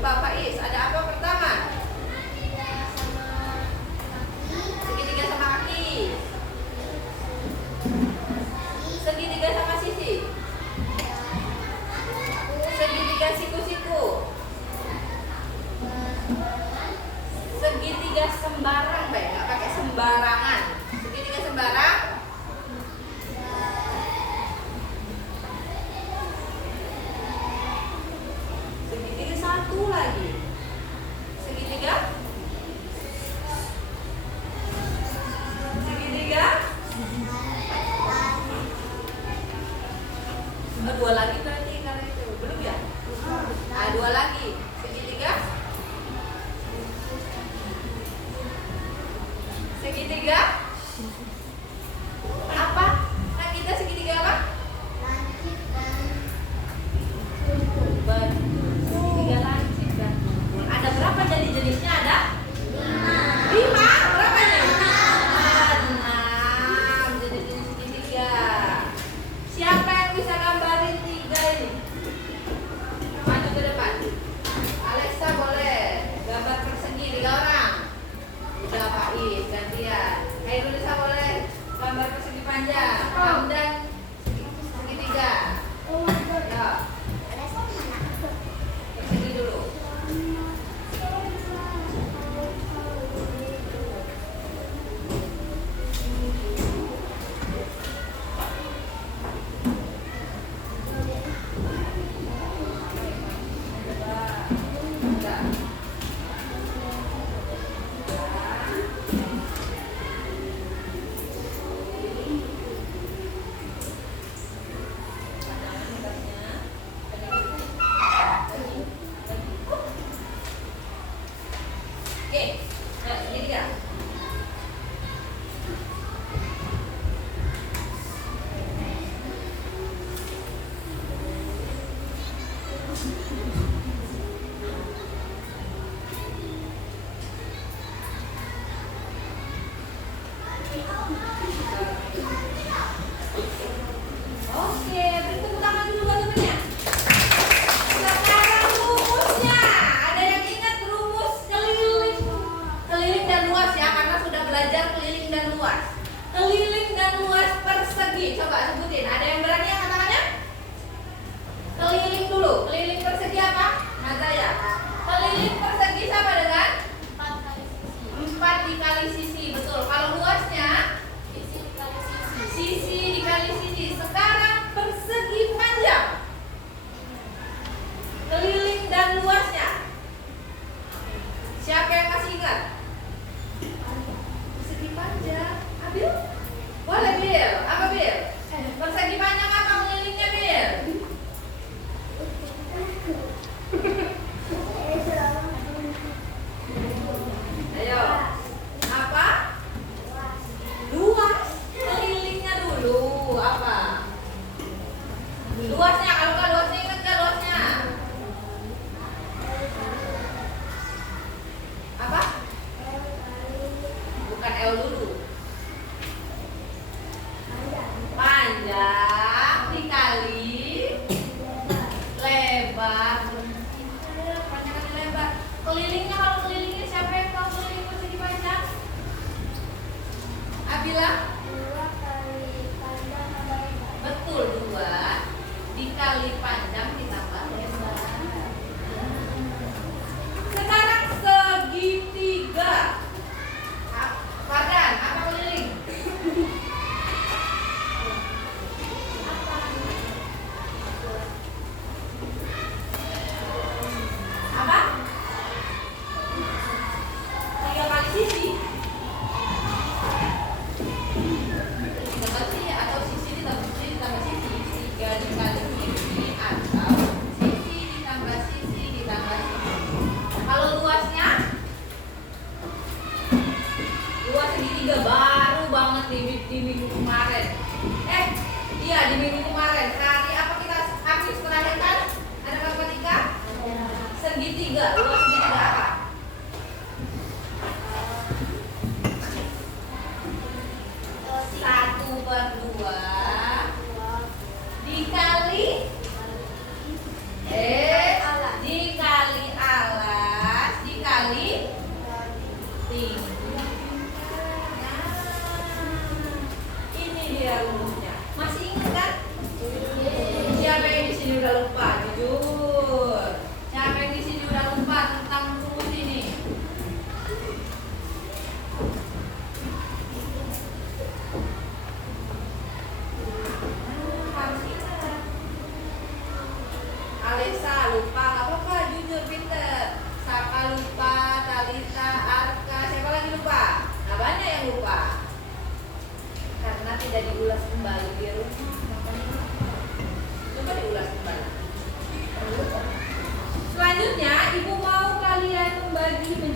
Coba Faiz, ada apa pertama? Segitiga sama kaki. Segitiga sama sisi. Segitiga siku-siku. Segitiga sembarang, baik, nggak pakai sembarangan. Segitiga sembarang. Segitiga satu lagi. Segitiga. Segitiga. Oh, dua lagi berarti karena itu belum ya? Ah, dua lagi. Segitiga. Segitiga. Apa? Nah, kita segitiga apa? Segitiga lancip dan tumpul. Ada berapa jadi jenisnya? Ada 5. Berapa nih? 6 jadi jenis segitiga. Siapa yang bisa gambarin 3 ini? Maju ke depan. Alexa boleh gambar persegi 3 orang. Udah Faiz gantian. Hairunisa boleh gambar persegi panjang. Hamdan segitiga. Ya. Persegi dulu. Udah. Oke, ya segitiga. Oke, beri tepuk tangan dulu buat temennya. Sekarang rumusnya. Ada yang ingat rumus keliling dan luas ya, karena sudah belajar keliling dan luas. Keliling dan luas persegi. Coba sebutin. Ada yang berani yang katakannya? Keliling dulu. Keliling persegi apa? Nazaya. Keliling persegi sama dengan 4 dikali sisi. Betul. Kalau luasnya sisi dikali sisi. Sekarang persegi panjang. Keliling dan luasnya. Siapa yang masih ingat? Persegi panjang. Abil? Boleh Bil. Apa Bil? Persegi panjang apa kelilingnya Bil? Ayo. Apa? Luas. Kelilingnya dulu. Apa? Luasnya. Kalau nggak luasnya ingat nggak luasnya? Apa? Bukan L dulu. Panjang dikali lebar. Panjang kali lebar. Kelilingnya, kalau kelilingnya siapa yang tahu keliling persegi panjang? Abila? Betul, 2 dikali panjang ditambah lebar. Sekarang segitiga. Fardan, apa keliling? Apa? 3 kali sisi. Ditambah sisi atau sisi ditambah sisi ditambah sisi. 3 dikali sisi atau sisi ditambah sisi ditambah sisi. Kalau luasnya? Luas segitiga baru banget di minggu kemarin. Iya di minggu kemarin. Hari apa kita habis terakhir kan? Ada matematika? Segitiga. Luas segitiga apa? 1/2 dikali dikali alat.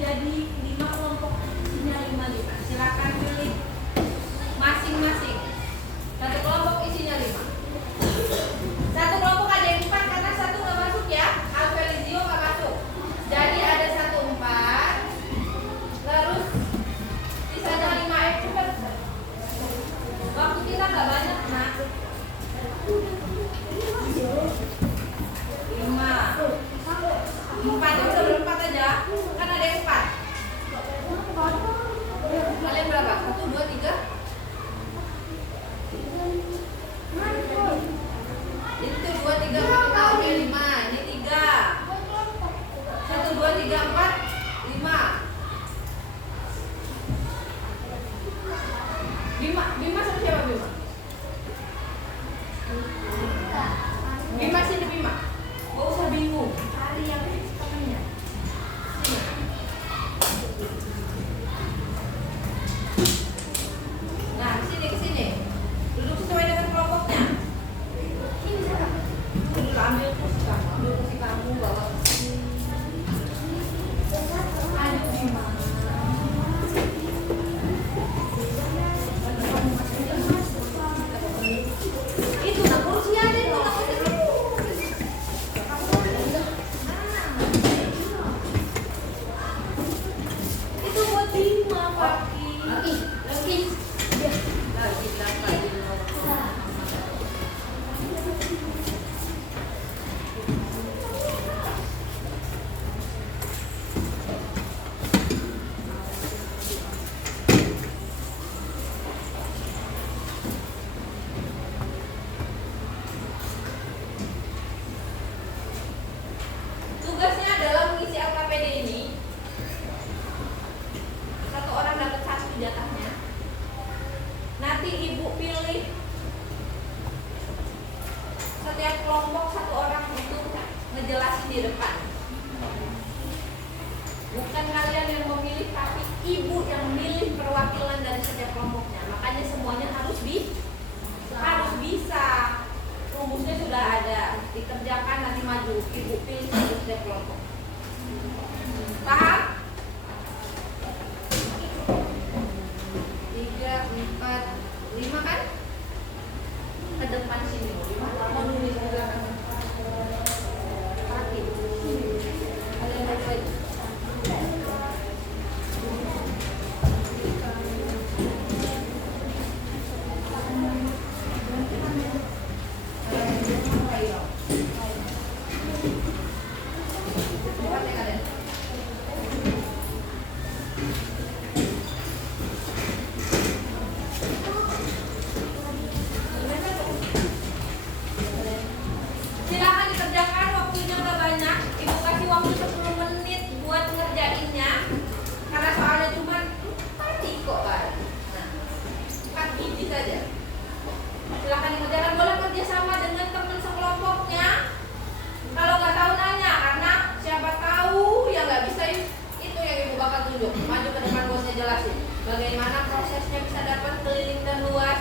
menjadi 5 kelompok, isinya 5. Silakan pilih masing-masing. Satu kelompok isinya 5. Satu kelompok ada yang 4 karena satu nggak masuk ya. Alfelizio nggak masuk. Jadi ada 1 4. Terus sisanya 5 cepat. Waktu kita nggak banyak nak. 5. 4 udah berempat aja. Kan ada yang 4. Kalian berapa? 1, 2, 3. Itu 2, 3, 4, oke 5. Ini 3. 1, 2, 3, 4, 5. Bima sama siapa Bima? Bima sini Bima. Gak usah bingung. Cari yang temennya. Nah, ke sini. Duduk sesuai dengan kelompoknya. Dulu ambil kursi kamu, bawa ke sini. Ayo Bima. Itu nak kursi ada itu nak kursi dulu. Itu buat Bima Paki. Lagi. Tugasnya adalah mengisi LKPD ini. Satu orang dapat 1 jatahnya. Nanti ibu pilih setiap kelompok 1 orang untuk ngejelasin di depan. Bukan kalian yang memilih, tapi ibu yang memilih perwakilan dari setiap kelompoknya. Makanya semuanya harus bisa. Rumusnya sudah ada, dikerjakan nanti maju. Ibu pilih setiap kelompok. Paham? 3, 4, 5 kan? Ke depan sini. Mau nulis juga kan? Kaki. Kalian balik lagi. Silakan dikerjakan, waktunya nggak banyak. Ibu kasih waktu 10 menit buat ngerjainnya. Karena soalnya cuma 4 kok kan. Nah, 4 biji saja. Silakan dikerjakan, boleh kerja sama dengan teman sekelompoknya. Kalau nggak tahu nanya, karena siapa tahu yang nggak bisa itu yang ibu bakal tunjuk. Maju ke depan bosnya jelasin bagaimana prosesnya bisa dapat keliling dan luas.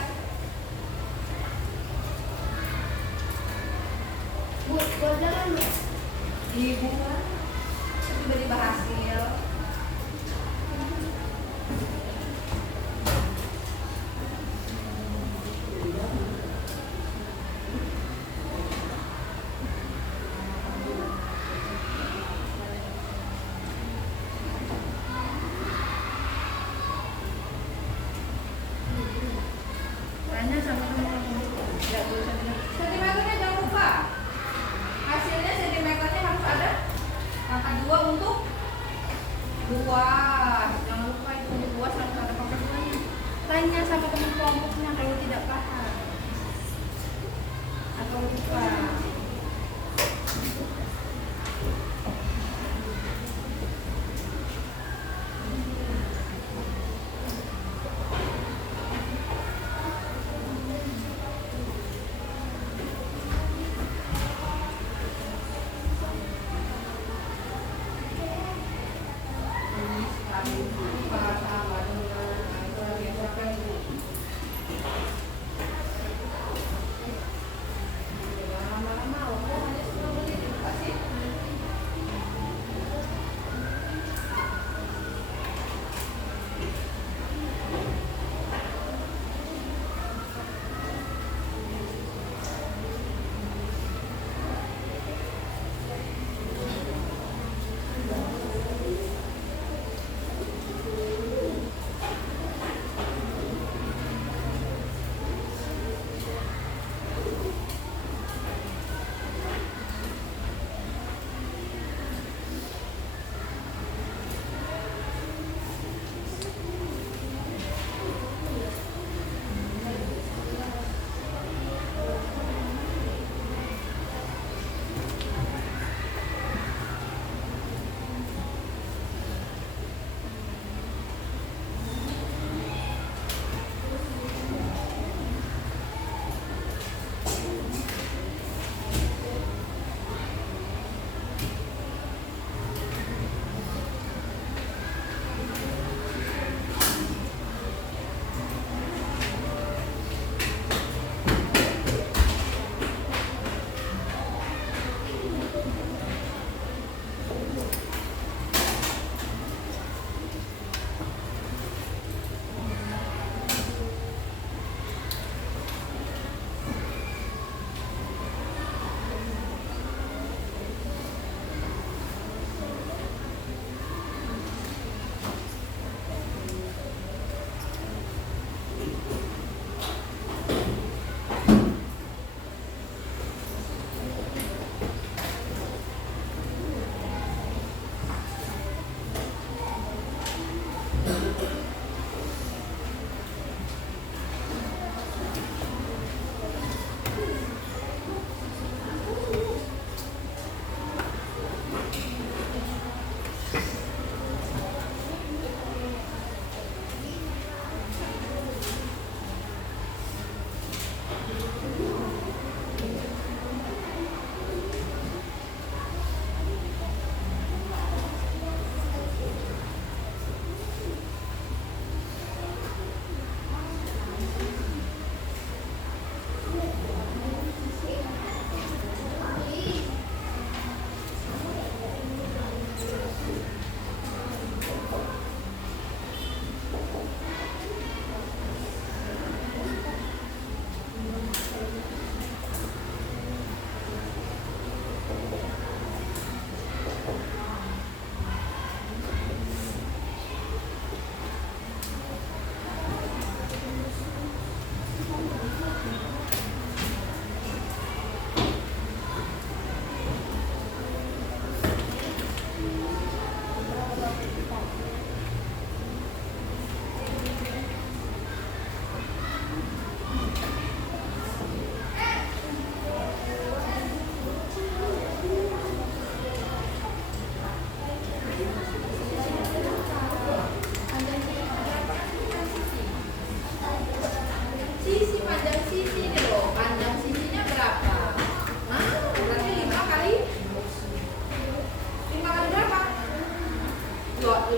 Buat jalan ya? Ibu kan tiba-tiba hasil. Tanya sama teman-teman. Sentimeternya jangan lupa. Hasilnya sentimeternya harus ada angka 2 untuk luas. Jangan lupa itu untuk luas harus ada pangkat 2-nya. Tanya sama teman kelompoknya kalau tidak paham atau lupa.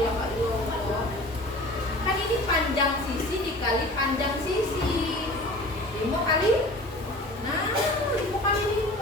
Allah. Kan ini panjang sisi dikali panjang sisi. 5 kali. Nah, 5 kali 5.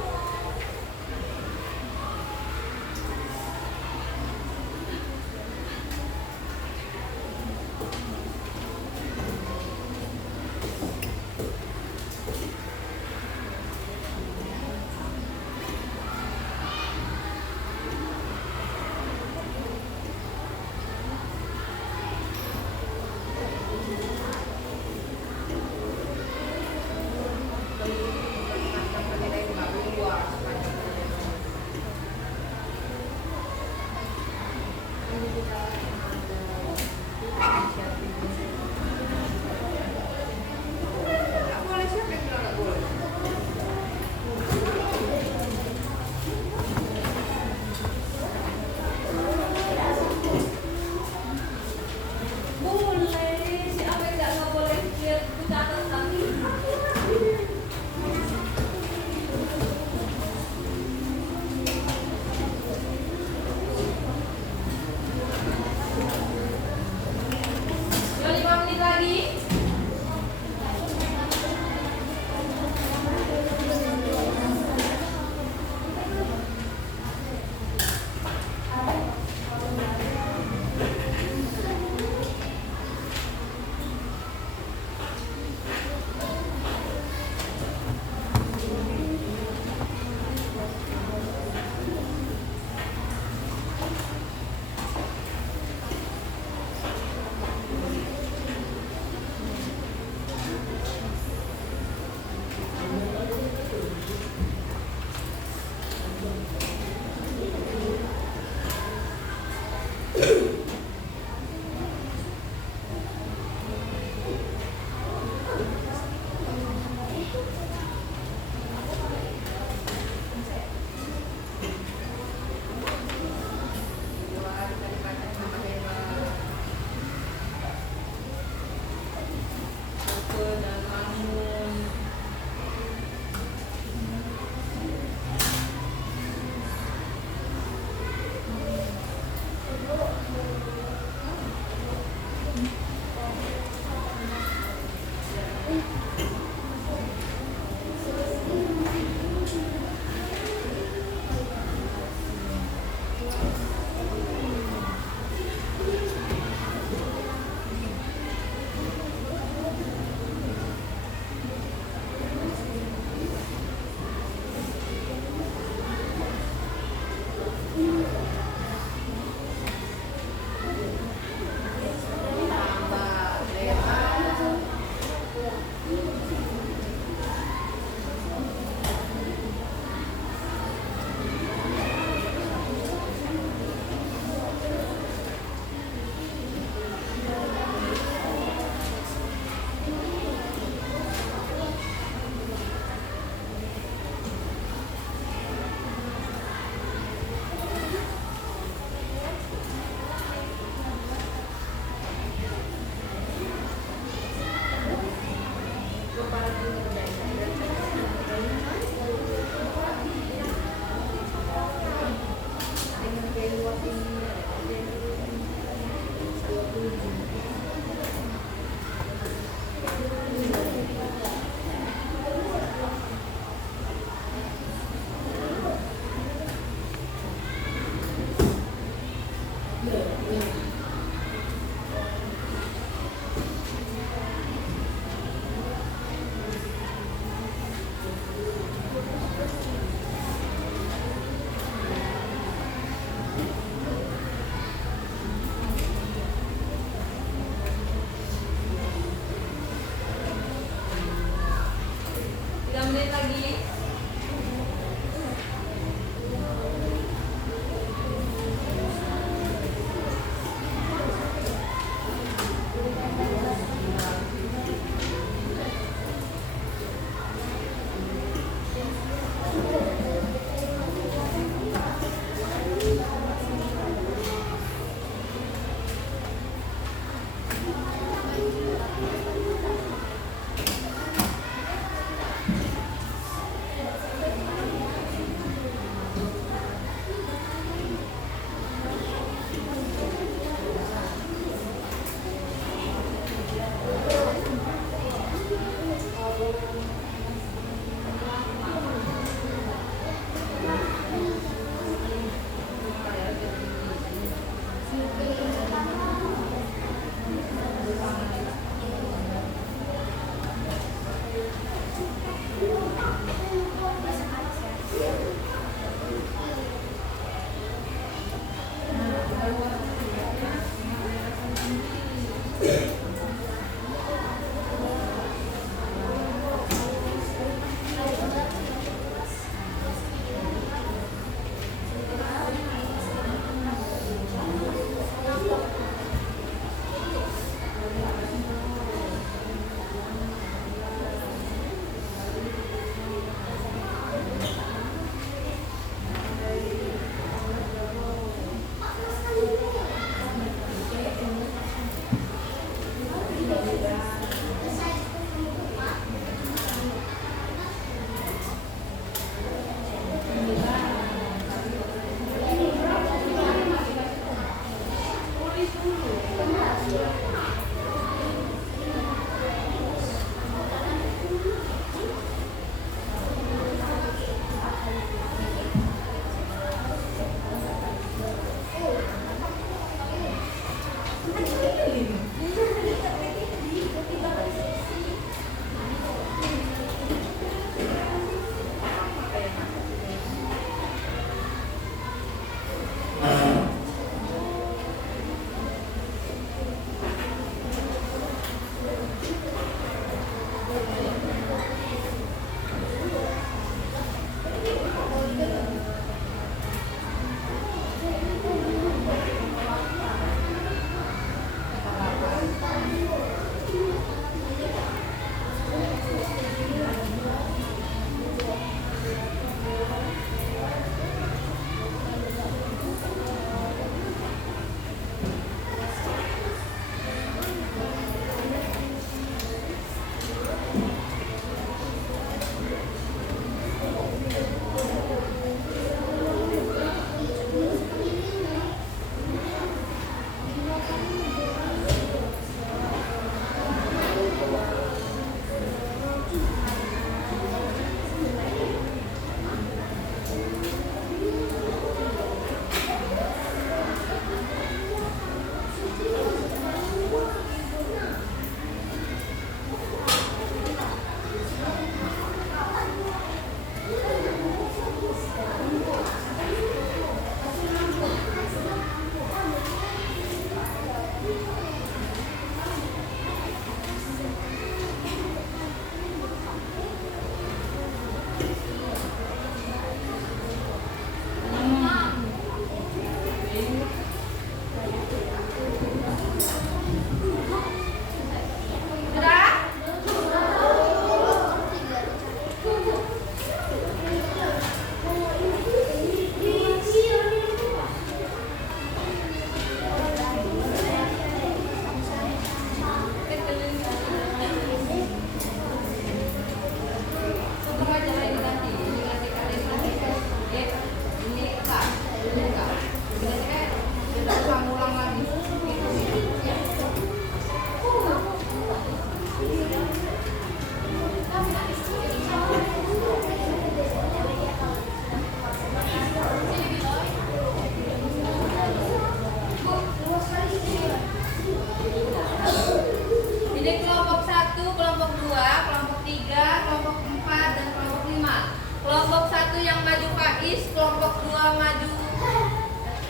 2 maju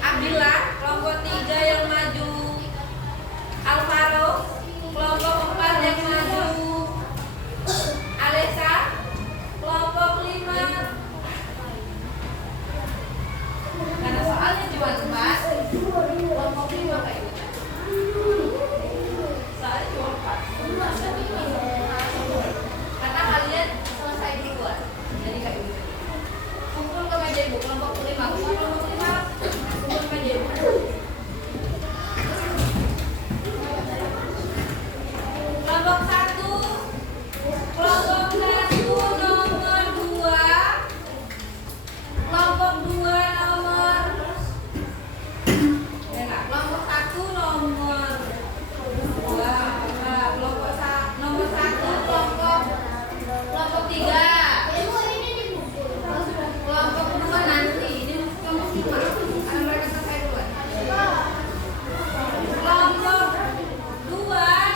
Abdillah, kelompok 3 yang maju Alvaro, kelompok 4 yang maju Alessa, kelompok 5. Karena soalnya cuma 4, kelompok 5 kayak gitu. Soalnya cuma 4. Karena kalian selesai duluan. Jadi kayak gitu. Kumpul ke meja ibu, kelompok 5. Kumpul ke meja ibu. Kelompok 1 nomor 2. Kelompok 2 nomor kelompok 1 nomor 2. Nomor 1 kelompok 3. Kelompok 2 nanti. Ini kelompok 5 karena mereka selesai duluan. Kelompok 2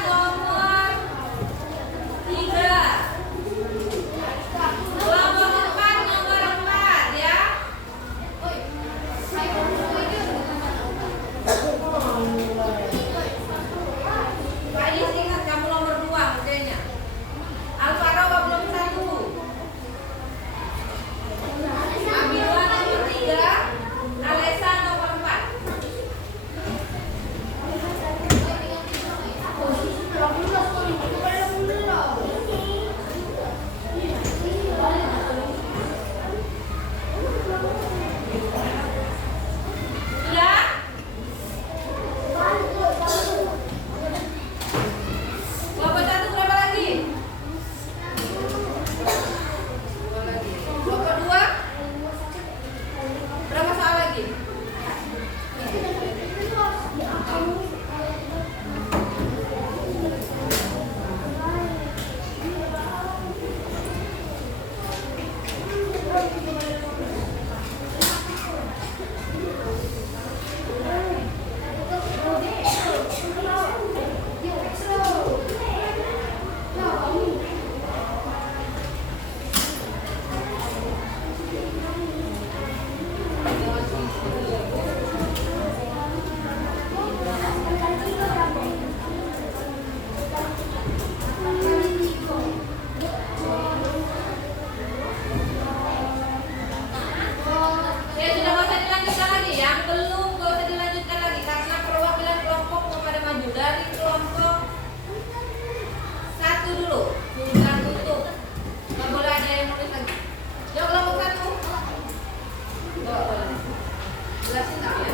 nomor 3. Kelompok 4 nomor 4 ya. Pak Is ingat kamu nomor 2 mudanya. Alvaro belum 1. Abdillah nomor 3. Alessa nomor 4. Sudah? Kelompok 1 berapa lagi? Kelompok 2 berapa soal lagi? Ya sudah, nggak usah dilanjutkan lagi. Yang belum nggak usah dilanjutkan lagi karena perwakilan kelompok mau pada maju dari kelompok 1 dulu. Sudah tutup. Nggak boleh ada yang nulis lagi. Yuk kelompok 1. Jelasin tak ya?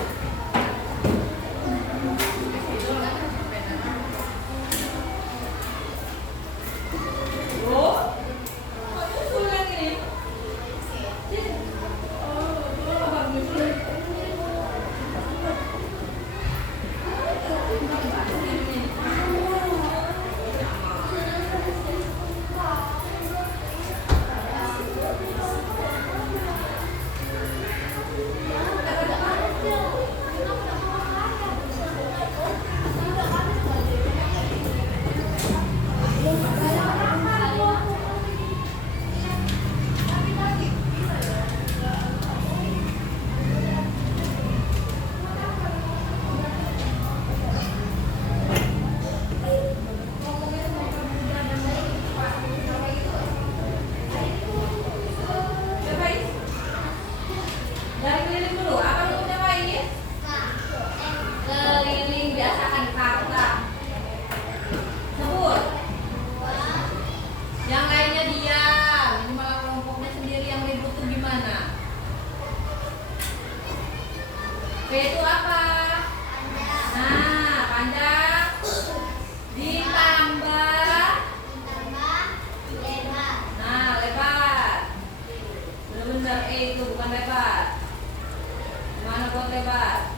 Oh, kamu sulit ini. Dari keliling dulu, apa dulu coba ini? Keliling biasakan kata. Sebut. Yang lainnya diam. Ini malah kelompoknya sendiri yang ribut tuh gimana? P itu apa? Nah, panjang ditambah nah, lebar. Benar-benar E itu bukan lebar. Mana buat lebar?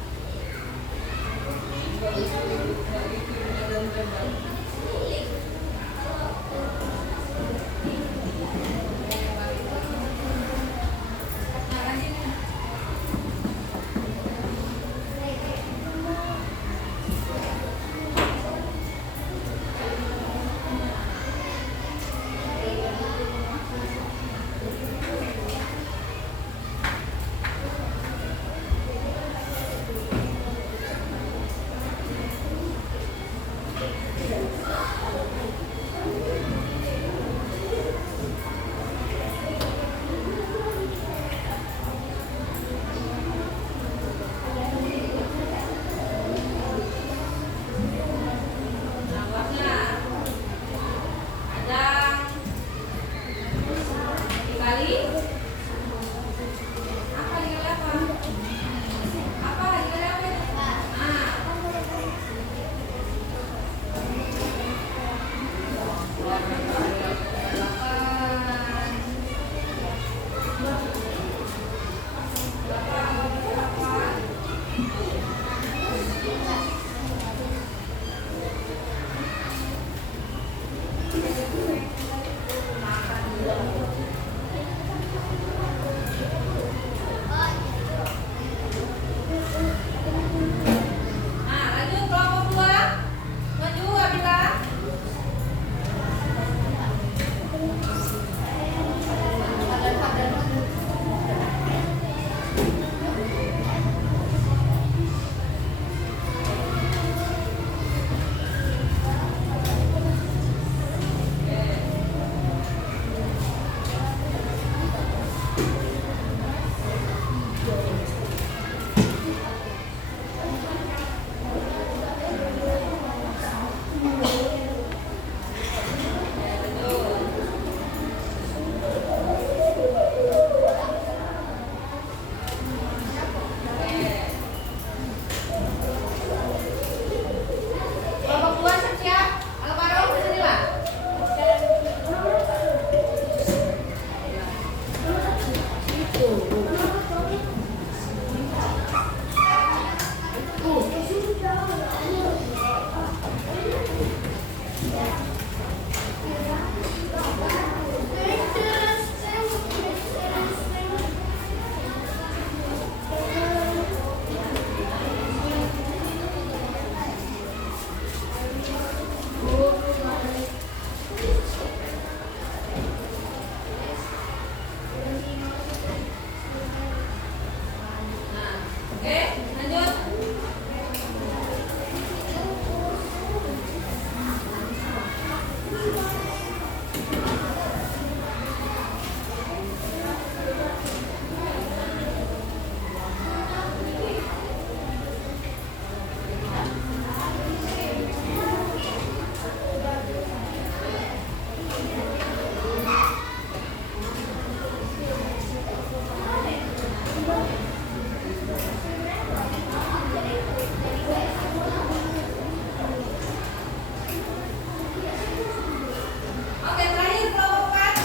Oke, terakhir kelompok 4.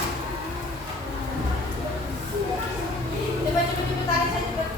Coba tarik saya cepet.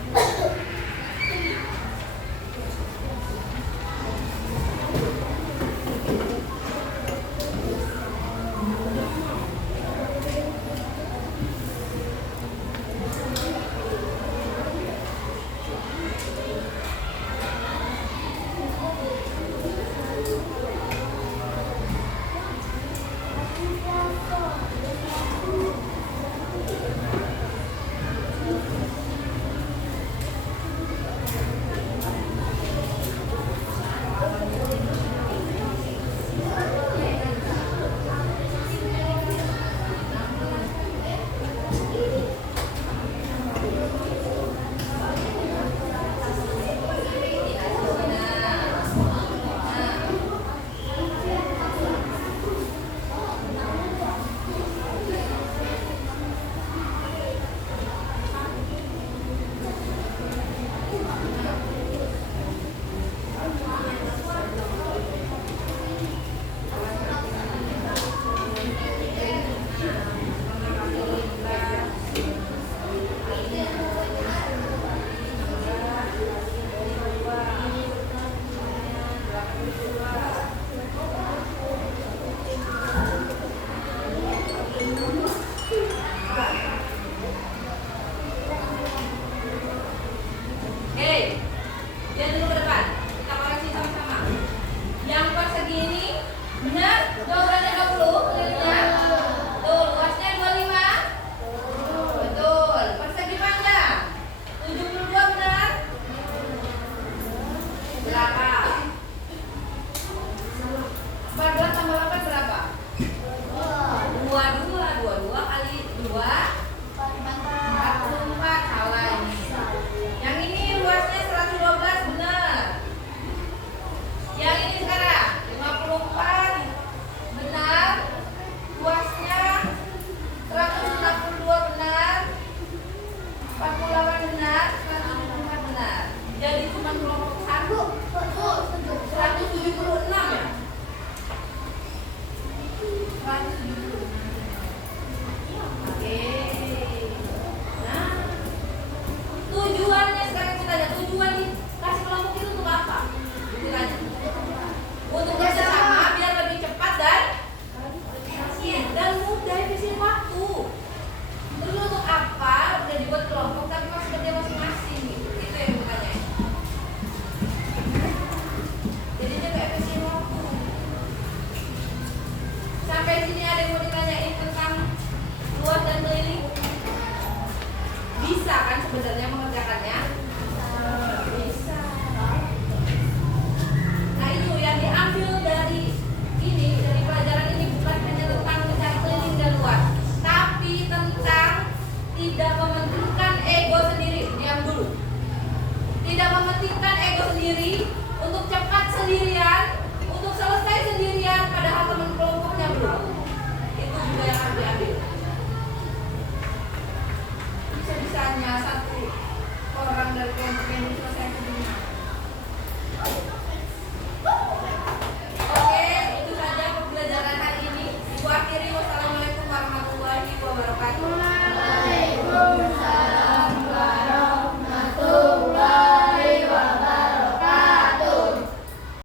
Oke, lihat dulu ke depan. Kita koreksi sama-sama. Yang persegi ini benar? Ukurannya 20 kelilingnya. Tuh, luasnya 25. Betul. Persegi panjang 72 benar? Berapa? 14 tambah 8 berapa? 22 kali 2 44. Salah ini. Yang ini luasnya 112 benar. Yang ini sekarang 54 benar. Luasnya 162 benar. 48 benar. 174 benar. Jadi cuma kelompok 1. 176 ya? 176. Oke. Nah, tujuannya sekarang kita tanya, tujuan dikasih kelompok itu untuk apa? Ditanya. Untuk bersama biar lebih cepat dan mudah efisien waktu. Terus untuk apa? Udah dibuat kelompok tapi masih kerja masing-masing gitu. Itu yang ditanya. Jadinya kayak efisien waktu. Sampai sini ada yang mau ditanyain tentang luas dan keliling? Bisa kan sebenarnya mengerjakannya?